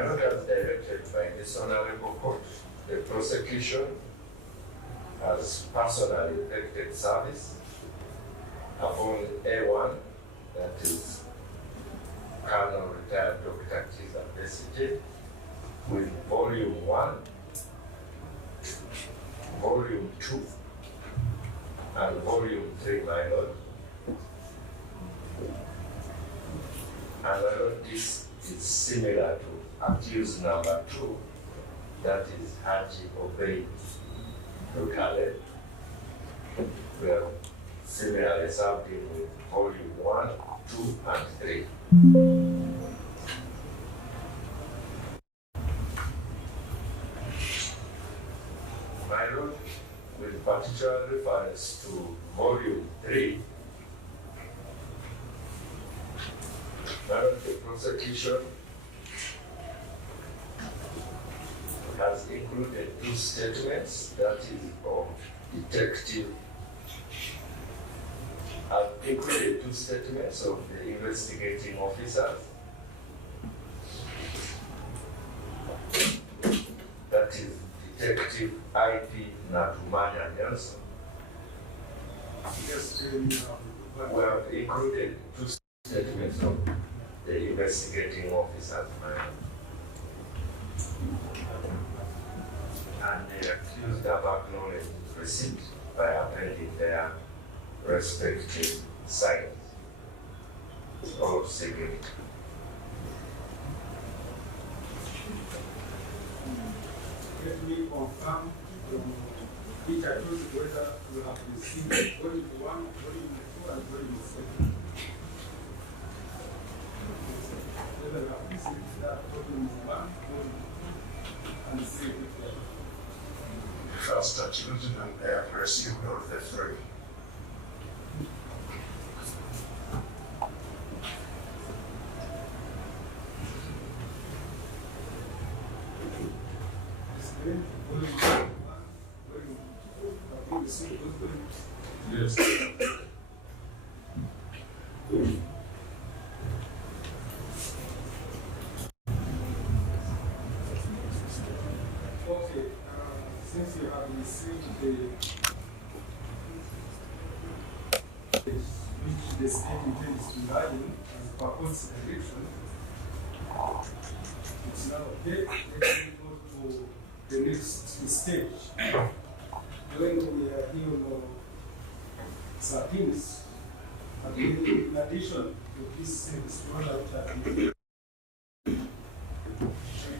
My Lord, as directed by this Honorable Court, the prosecution has personally effected service upon A1, that is Colonel Retired Dr. Kizza Besigye, with Volume 1, Volume 2, and Volume 3, my Lord. And my Lord, this is similar to accused number 2, that is Haji Obey Lutale. We have similarly served him with Volume 1, 2, and 3. My Lord, with particular reference to Volume 3, my Lord, the prosecution has included 2 statements, that is of detective, have included 2 statements of the investigating officers, that is Detective I.P. Natumanya Nelson. Yes, We have included 2 statements of the investigating officers, and the accused have acknowledged receipt by appending their respective signs or signature. Let me confirm each accused whether you have received Volume 1, Volume 2, and Volume 7. Whether you have received that Volume 1, Volume 2, and 3. First accused, and they have received all the 3. Yes. Okay, since you have received which the state intends to lie in as per court's direction, it's now okay. Let me go to the next stage. When we are here on subpoenas, in addition to this disclosure, we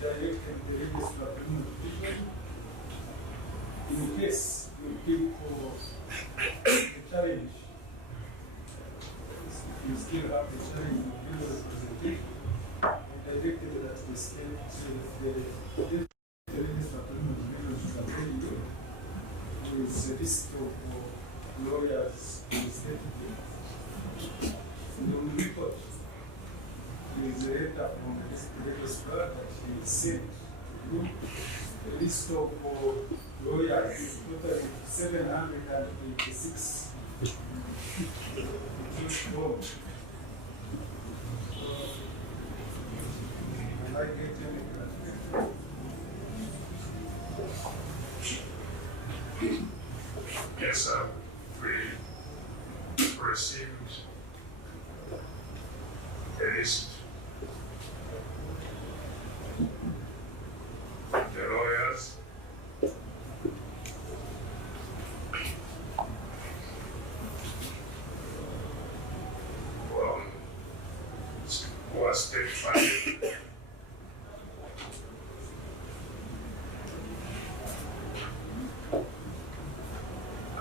directed the register of criminal petition in case we give for a challenge. If you still have a challenge in the representation, we directed that the state the register of criminal petition should avail you with a list of lawyers in the state. In the report, there is a letter from the registrar that he sent to you. A list of lawyers, total 786. I get Yes, sir. We received a list of the lawyers who are state funded.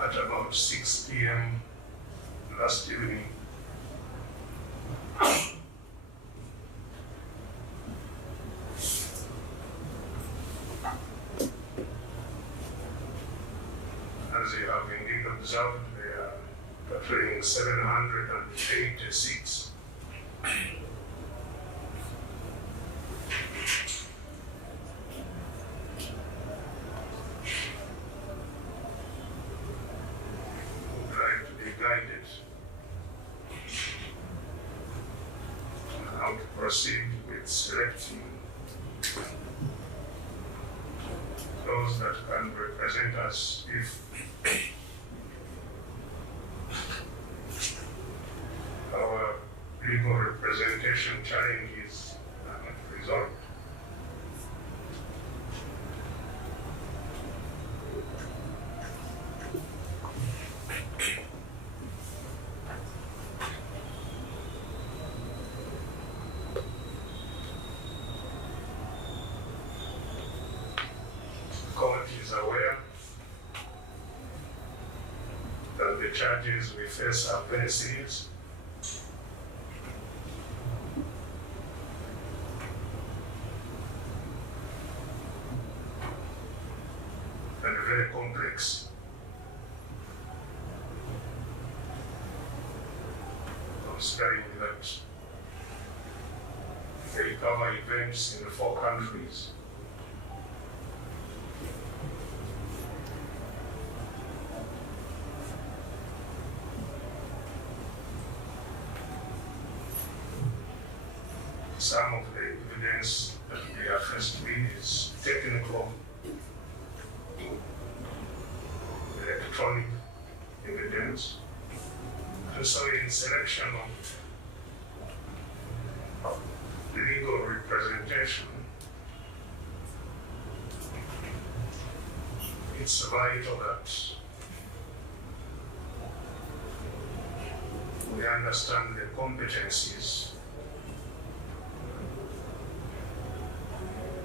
At about 6 p.m. last evening, as you have indeed observed, they are totaling 786. Trying to be guided on how to proceed with selecting those that can represent us if our legal representation challenges are not resolved. Court is aware that the charges we face are very serious. And very complex. Considering that they cover events in the 4 countries. Some of the evidence that we are faced with is technical, electronic evidence, and so in selection of legal representation, it's vital that we understand the competencies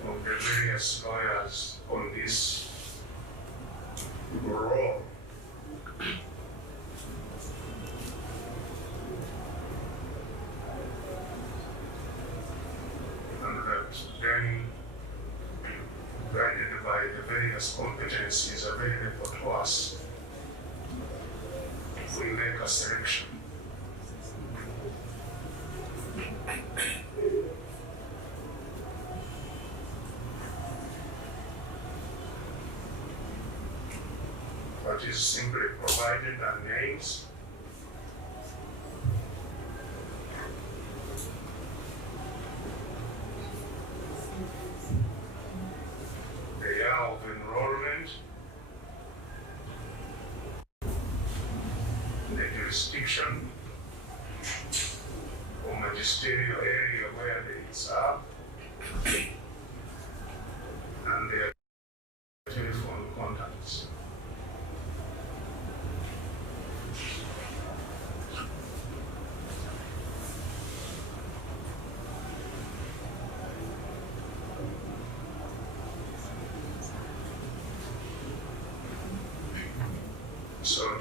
of the various lawyers on this role. And that then, guided by the various competencies available to us, we make a selection. What is simply provided are names, the year of enrollment, the jurisdiction or magisterial area where they serve, and their telephone contacts. So,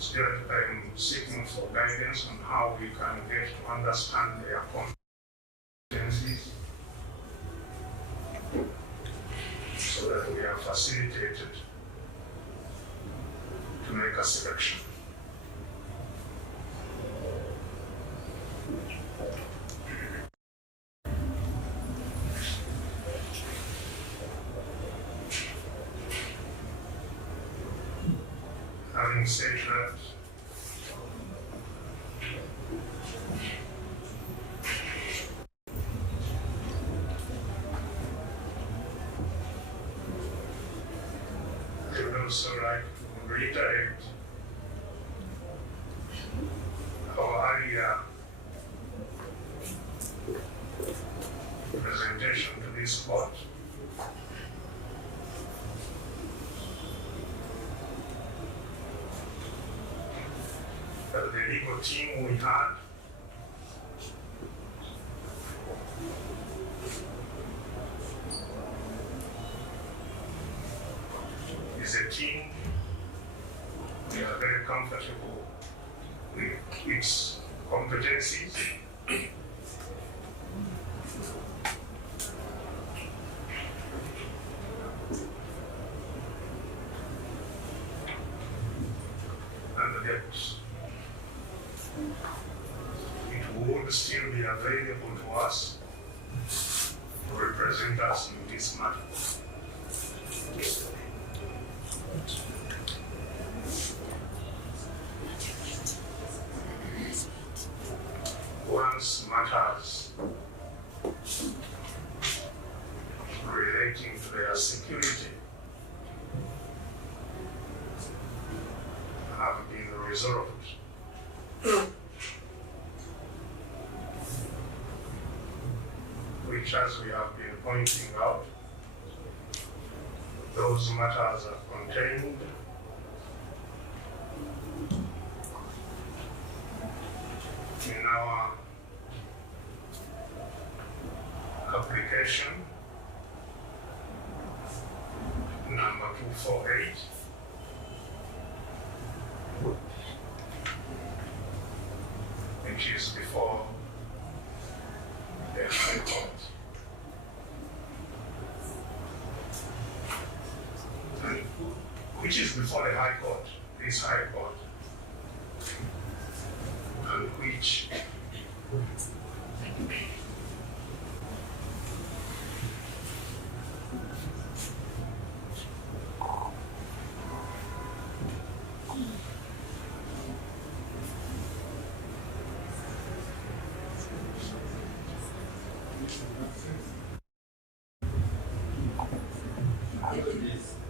still I'm seeking for guidance on how we can get to understand their competencies so that we are facilitated to make a selection. Having said that, I would also like to reiterate our earlier presentation to this court. The legal team we had is a team we are very comfortable with its competencies. And that it would still be available to us to represent us in this matter. Once matters relating to their security resolved. Which, as we have been pointing out, those matters are contained in our application number 248, which is before the High Court. And which is before the High Court, this High Court, and which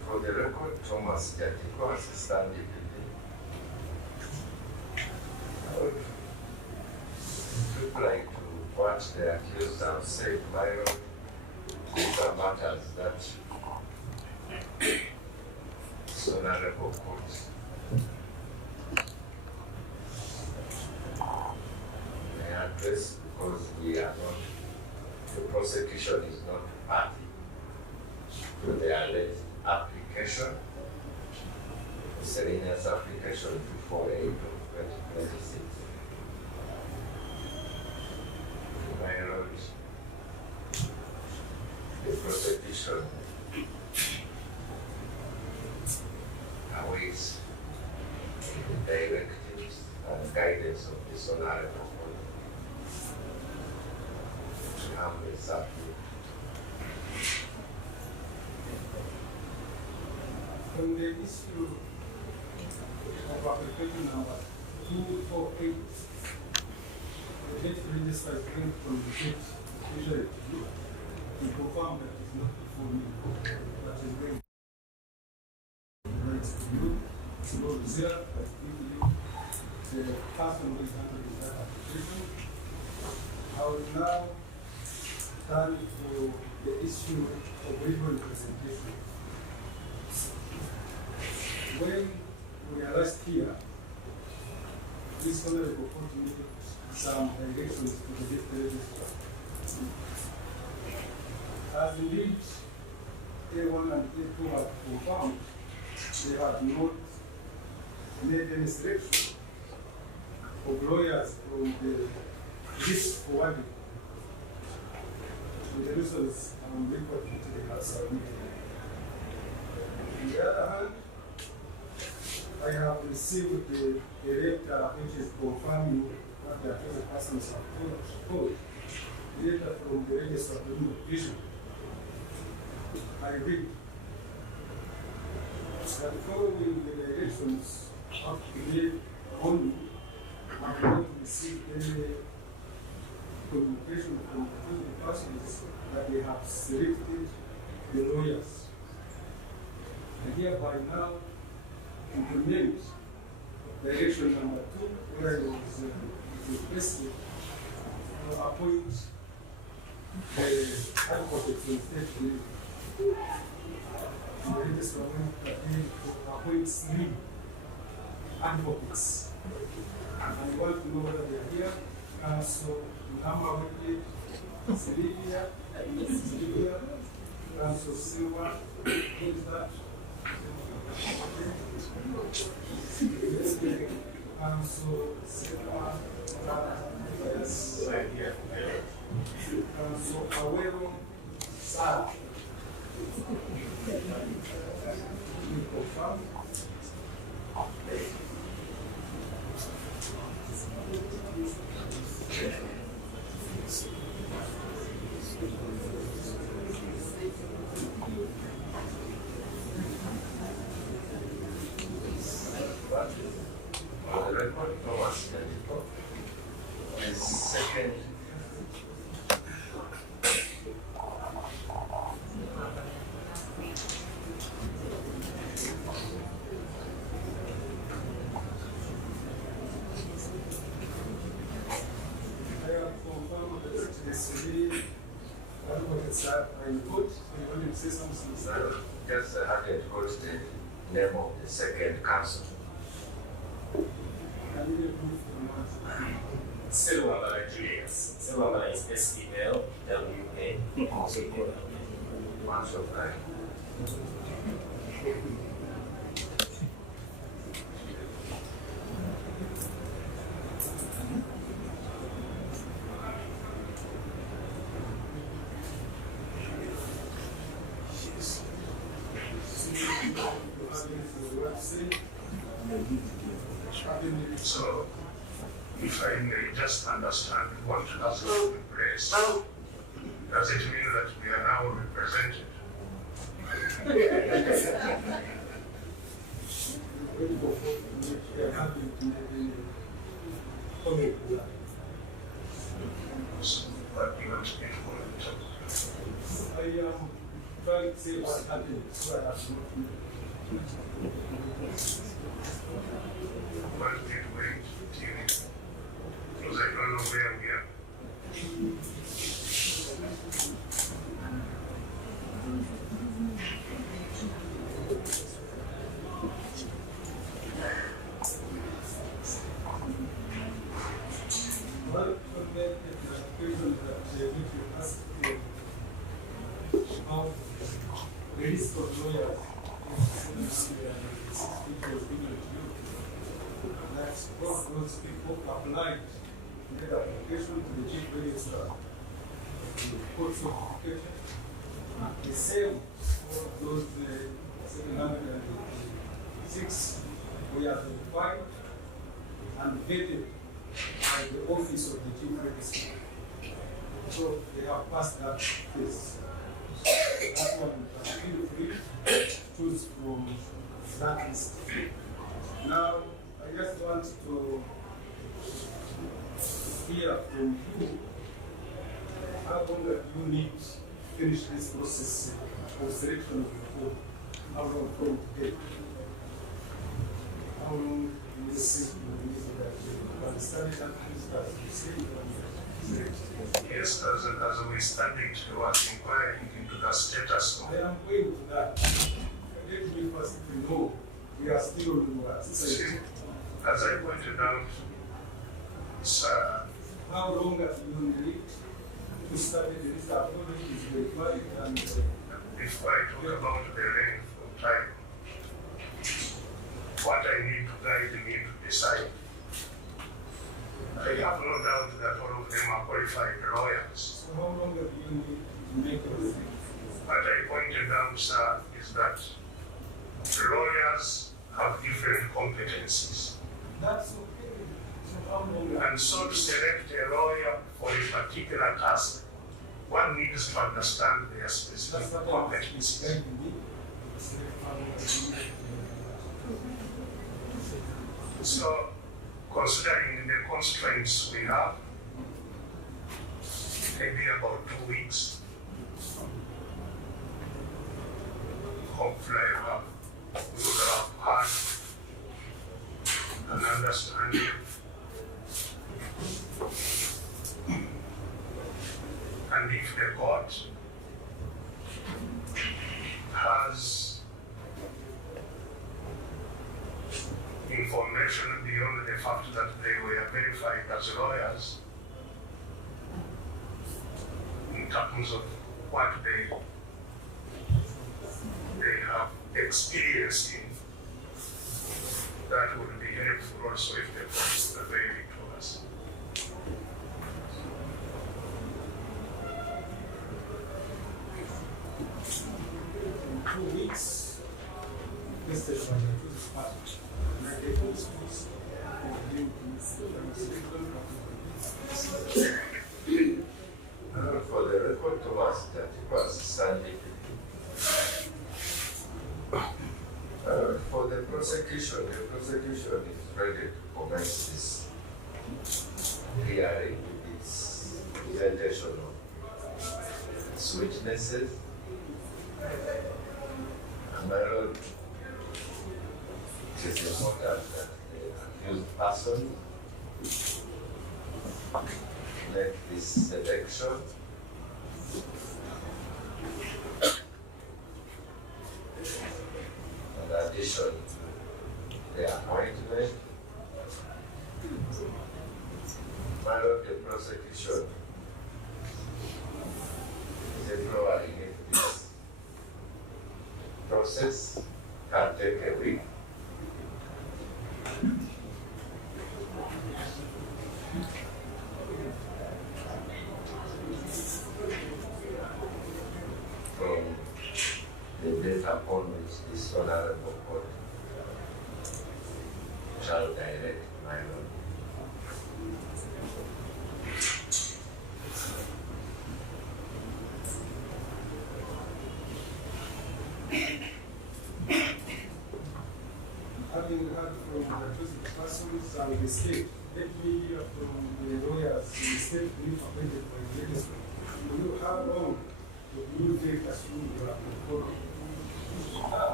For the record, Thomas Jatiko, Assistant Deputy. I would like to what the accused have said, Myron. These are matters that Honorable Court may address, because we are not, the prosecution is not party to the alleged application, Serena's application before April 2026. My Lord, the prosecution awaits the directives and guidance of this honorable court to handle this appeal. On the issue of application number 248, the date register is going from the date usually to you to confirm that it's not before me, that is going rights to you. So there, I give you the person who is handling that application. I will now turn to the issue of legal representation. When we are last here, this honorable court made some directions to the district registrar. As indeed A1 and A2 have confirmed, they have not made any selection of lawyers from the list forwarded with the reasons and record which they have submitted. On the other hand, I have received a letter which is confirming what the accused persons have told. A letter from the Register of Division. I read that following the directions of the day only, I have not received any communication from the accused persons that they have selected the lawyers. And hereby now implement direction number 2, where I was requested to appoint the advocate from state level. The register went again to appoint 3 advocates. And we want to know whether they are here. Council Nama Wiki, Sylvia, Council Silva, who is that? Council Silva, yes. Council Awero, Sir. You confirm? On the record, Thomas Jatiko is second. sir, in court, so you wanted to say something, sir? Just had to quote the name of the second counsel. Can you remove the noise? Selwamala Julius. Selwamala is S-E-L-W-A. Once of time. So, if I may just understand what has taken place, does it mean that we are now represented? So, what do you want me to do? I am trying to say what happened, so I have to What did wait till? Because I don't know where we are. Well, from that, the question that they need to ask how the risk of lawyers that's what those people applied to get application to the chief registrar of the court certification. The same for those 706 were identified and vetted by the office of the chief registrar. So they have passed that test. That one feel free to choose from that list. Now, I just want to hear from you how long that you need to finish this process of selection of the board. How long from today? How long do you think you need that you understand that you say Yes, as we standing to us inquiring into the status of I am going to that. Let me first know we are still on what? as I pointed out, sir, How long have you need to study this approach is very valid and if I talk about the length of time, what I need to guide me to decide. I have no doubt that all of them are qualified lawyers. so how long have you need to make a decision? What I pointed out, sir, is that lawyers have different competencies. That's okay. So how long And so to select a lawyer for a particular task, one needs to understand their specific that's what I'm competencies. guiding me. So, considering the constraints we have, maybe about 2 weeks. Hopefully, we will have had an understanding. And if the court has information beyond the fact that they were verified as lawyers in terms of what they have experience in, that would be helpful also if the court would avail it to us. In 2 weeks, this is my choose part. And I take this piece and give For the record, Thomas, that was standing. For the prosecution is ready to commence this hearing with its presentation of its witnesses. And my Lord, it is important that the accused person make this selection opposition to the appointment. My lord, the prosecution is a probably if this process can take a week. From the date upon which this honorable court shall direct my lord. Having heard from the accused persons and the state, let me hear from the lawyers in the state being appointed by the legislature. How long do you take as you are in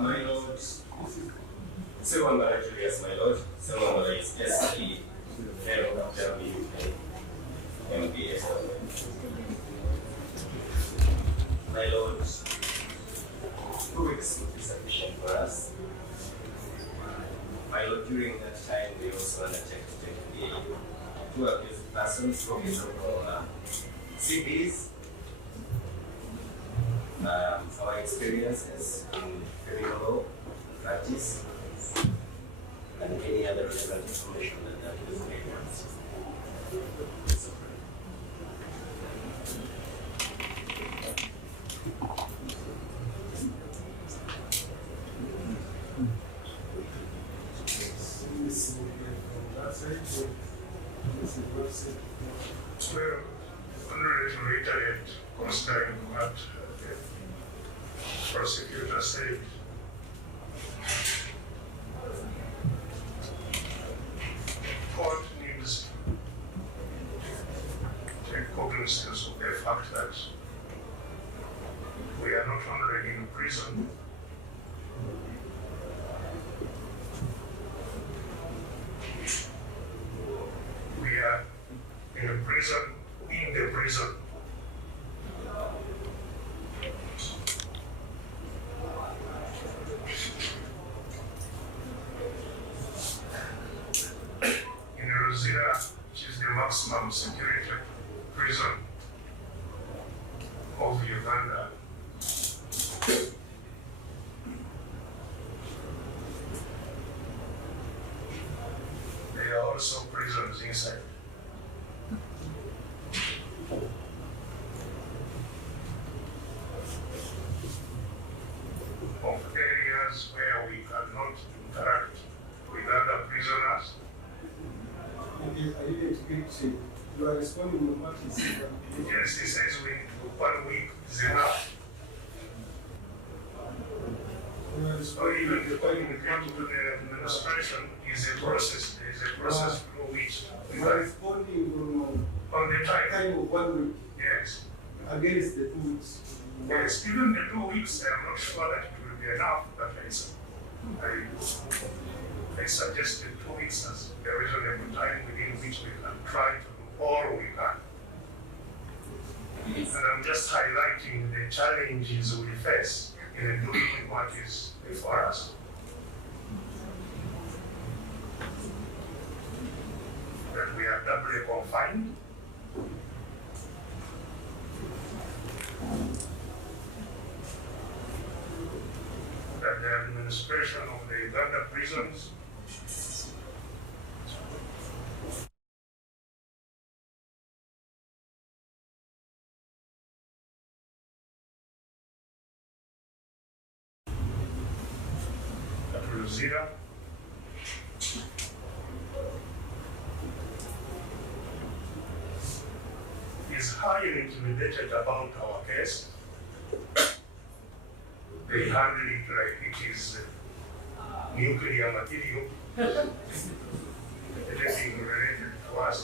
My lord, Silver Mother Julius, my lord, Silver Mother is SE, LWK, MBS. My lord, 2 weeks would be sufficient for us. My lord, during that time, we also undertake to take the 2 accused persons from his overall CPs. Our experiences in criminal law, practice, and any other relevant information that is made once. Well, honorary to reiterate, considering what the prosecutor said, court needs to take cognizance of the fact that we are not only in prison, we are in a prison, in the prison. In Rosina, which is the maximum security prison of Uganda. There are also prisons inside. Of areas where we cannot interact with other prisoners. I didn't get you. You are responding to what he said. Yes, he says 1 week is enough. You are So responding even to the the point we come to the administration is a process. There is a process through which we You are can, responding from on the time. time of 1 week Yes. against the 2 weeks. Yes, even the 2 weeks, I'm not sure that it will be enough, but I suggested 2 weeks as a reasonable time within which we can try to do all we can. And I'm just highlighting the challenges we face in doing what is before us. That we are doubly confined. That the administration of the Uganda prisons at Rosina is highly intimidated about our case. They handle it like it is nuclear material, anything related to us.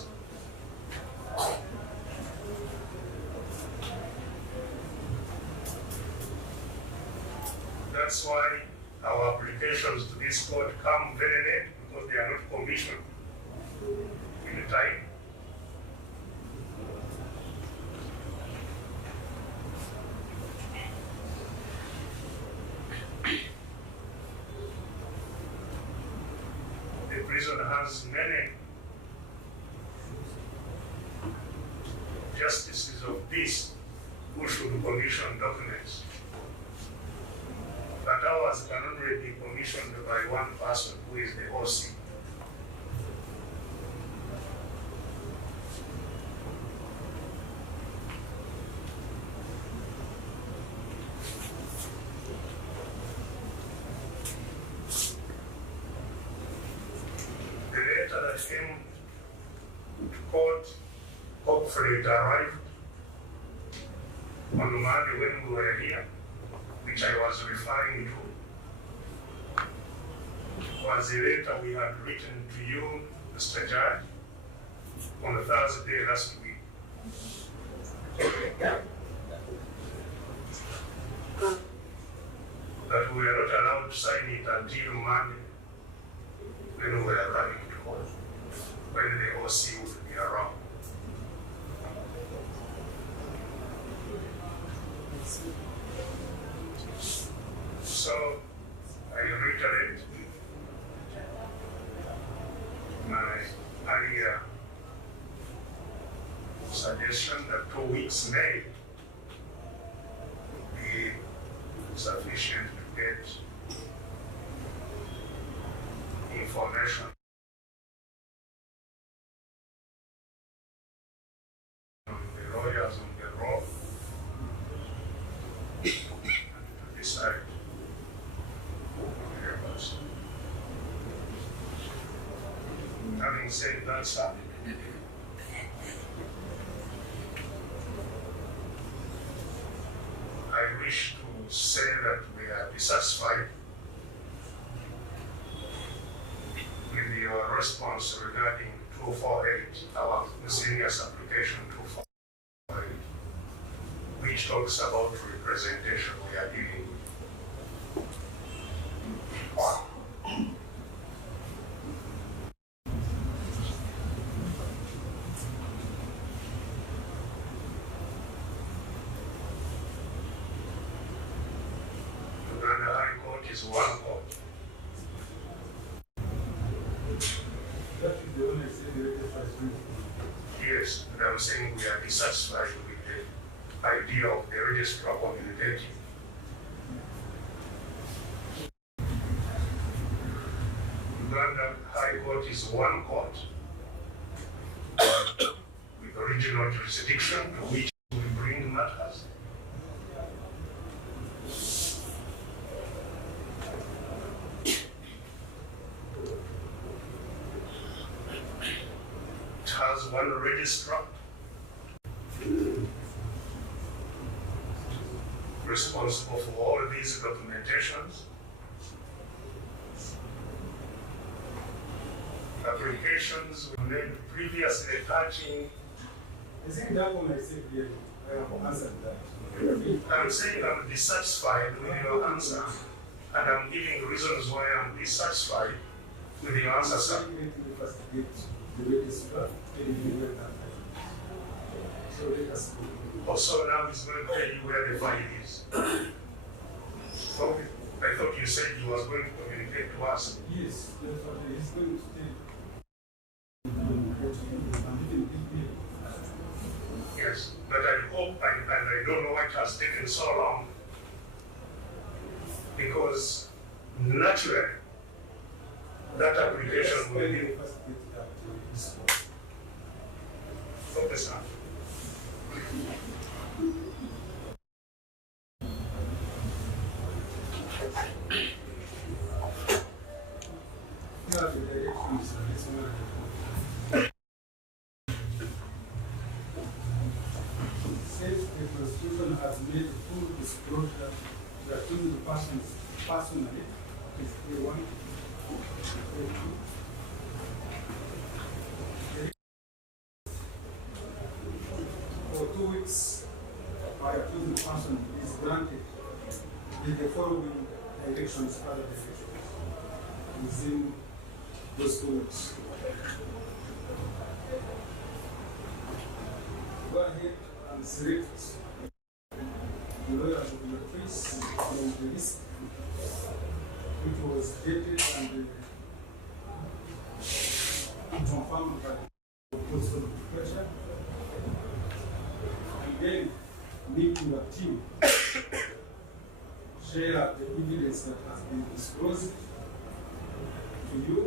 That's why our applications to this court come very late, because they are not commissioned in the time. has many justices of peace who should commission documents. But ours can only be commissioned by one person, who is the OC. The letter that came to court, hopefully it arrived on Monday when we were here, which I was referring to, was a letter we had written to you, Mr. Judge, on Thursday last week. That we were not allowed to sign it until Monday when we were coming to court, when the OC would be around. So, I reiterate my earlier suggestion that 2 weeks may be sufficient to get information from the lawyers on the road and to decide. Having said that, sir, I wish to say that we are dissatisfied with your response regarding 248, our miscellaneous application 248, which talks about representation we are dealing with. Is one court. That is the only segregated facility. Yes, and I'm saying we are dissatisfied with the idea of the registrar communicating. Uganda High Court is one court with original jurisdiction to which we bring matters. Has one registrar responsible for all these documentations. Applications were made previously touching. I think that one I said clearly. I have answered that. I'm saying I'm dissatisfied with your answer, and I'm giving reasons why I'm dissatisfied with your answer, sir. The registrar, so let us go. Also, now he's going to tell you where the file is. Okay. I thought you said he was going to communicate to us. Yes, that's what he's going to tell. Yes, but I hope, and I don't know why it has taken so long, because naturally, that application will be. Okay, sir. Says the prosecution has made full disclosure that to the person personally is A1, A2. For 2 weeks prior to the person is granted with the following directions, further directions within those 2 weeks. Go ahead and select the lawyers of your choice from the list, which was dated and confirmed by the Council of Pressure, and then meeting a team, share the evidence that has been disclosed to you.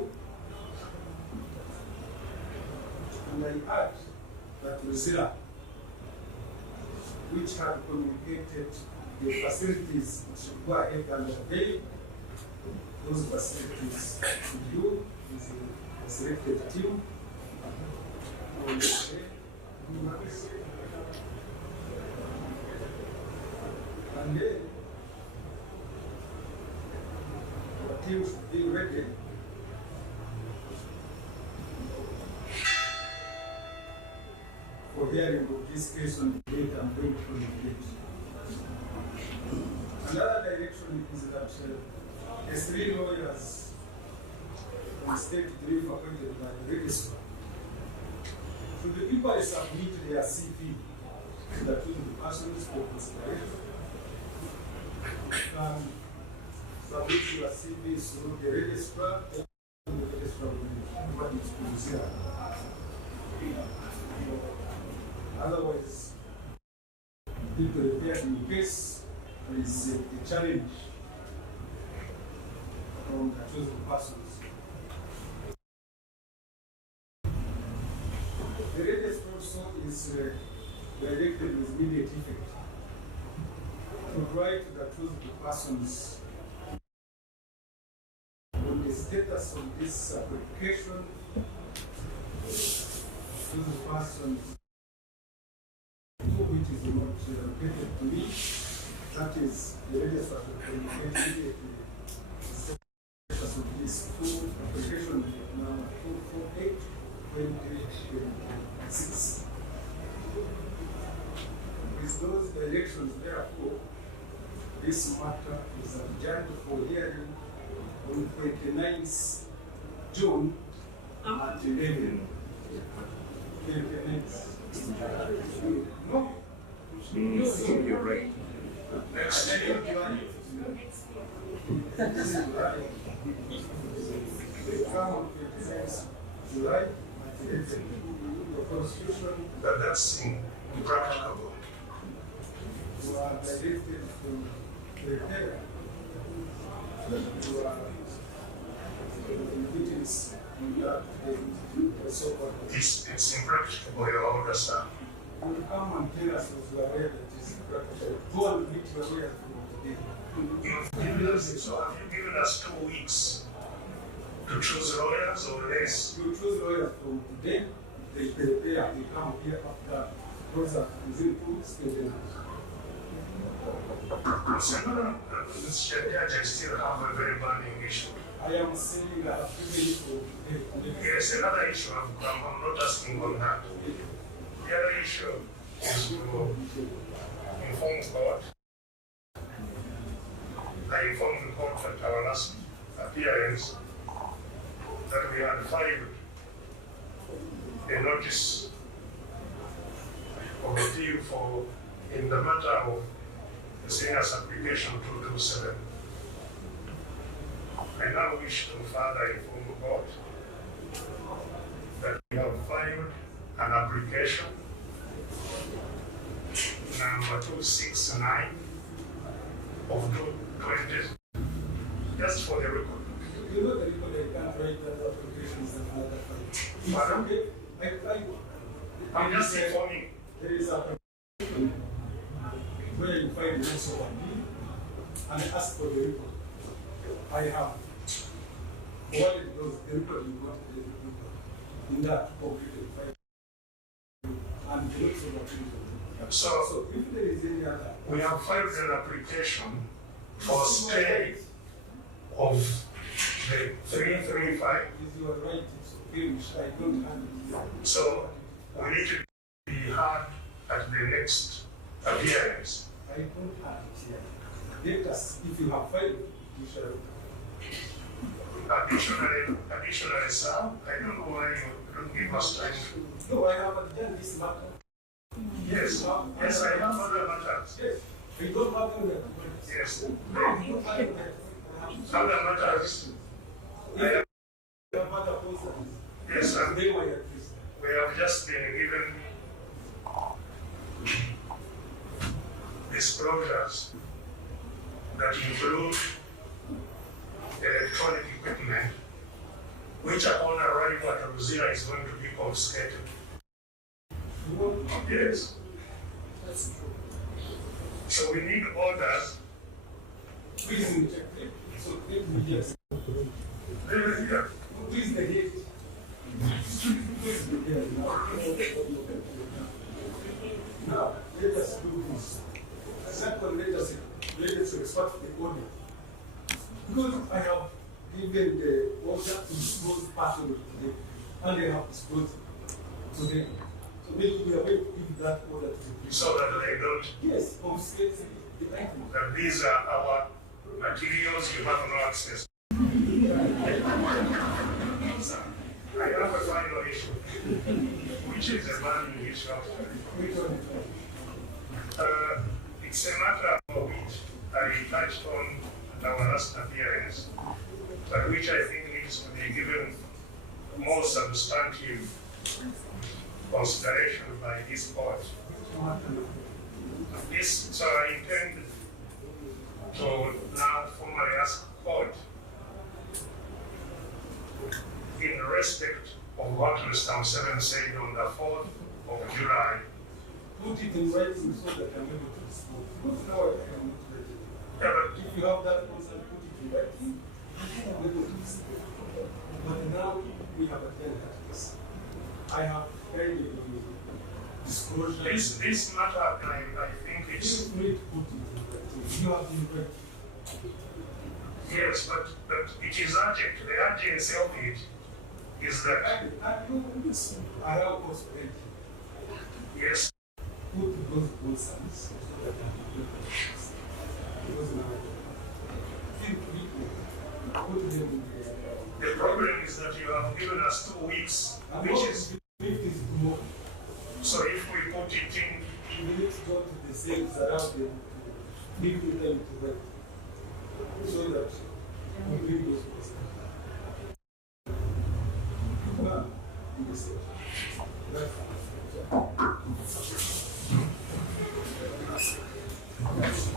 And I add that Rosilla, which had communicated the facilities should go ahead and avail those facilities to you is a selected team. And then the team should be ready for hearing of this case on the date I'm going to communicate. Another direction is that the 3 lawyers from state leave appointed by the registrar should the people submit their CV to the persons for consideration and submit your CVs through the registrar, and the registrar will provide it to Rosilla. Otherwise, be prepared in case there is a challenge from the chosen persons. The registrar also is directed with immediate effect to write to the chosen persons on the status of this application. Chosen persons which is not allocated to me, that is the registrar to communicate the status of this full application number 248/2026. With those directions, therefore, this matter is adjourned for hearing on 29th June at 11. 29th. No. You're right. Next. July, the Constitution That's impracticable. you are directed to prepare meetings in that the so-called. It's impracticable, you understand. You will come and tell us if you are aware that it is practical. Go and meet your lawyer for today. So have you given us 2 weeks to choose lawyers or less? You choose lawyers from today, they prepare, they come here after those are within 2 weeks. Mr. Judge, I still have a very burning issue. I am saying that I've given you for Yes, another issue, I'm not asking on that. The other issue is to inform court. I informed the court at our last appearance that we had filed a notice of appeal for in the matter of the senior's application 227. I now wish to further inform the court that we have filed an application number 269 of 220, just for the record. You know the record I can't write that applications and other files. Pardon? Okay, I'm just informing. there is a where you find the answer on me and ask for the report. I have forwarded the report you got the report in that completed file and the notes of approval. So if there is any other, We have filed an application for stay of the 335. is your right, it's okay, which I don't have it here. So we need to be heard at the next appearance. I don't have it here. Let us, if you have filed, you shall. Additionally, sir, I don't know why you don't give us time. No, I have done this matter. Yes, yes, I have other matters. Yes, we don't have any. Yes, We don't have any. other matters. I have, If you have other concerns, yes, Yes, sir. They were at least. We have just been given disclosures that include electronic equipment, which upon arrival at Rosina is going to be confiscated. Yes. That's true. So we need orders. Please check it. So let me just. Yeah. Please the head. Please the head. Now, let us do this. Second, let us respect the order. Because I have given the order to disclose partially today, and they have disclosed today. So maybe we are going to give that order to the police. So that they don't. Yes, confiscate the item. That these are our materials, you have no access. I have a final issue, which is a man in which it's a matter of which I touched on at our last appearance, but which I think needs to be given more substantive consideration by this court. So I intend to now formally ask court in respect of what Mr. 7 said on the 4th of July. Put it in writing so that I'm able to disclose. Because now I am not ready. Yeah, but If you have that concern, put it in writing, I'm able to disclose. But now we have attended that case. I have very disclosure. this matter, I think it's. You need to put it in writing. You have been ready. Yes, but it is urgent. The urgency of it is that. I know this. I have also ready. Yes. Put those concerns so that I can do it. Because now, few people put them in the. The problem is that you have given us 2 weeks, which is. If it is tomorrow, So if we put it in. we need to go to the sales around them to give them to work. So that we bring those concerns. Now, in the sales. That's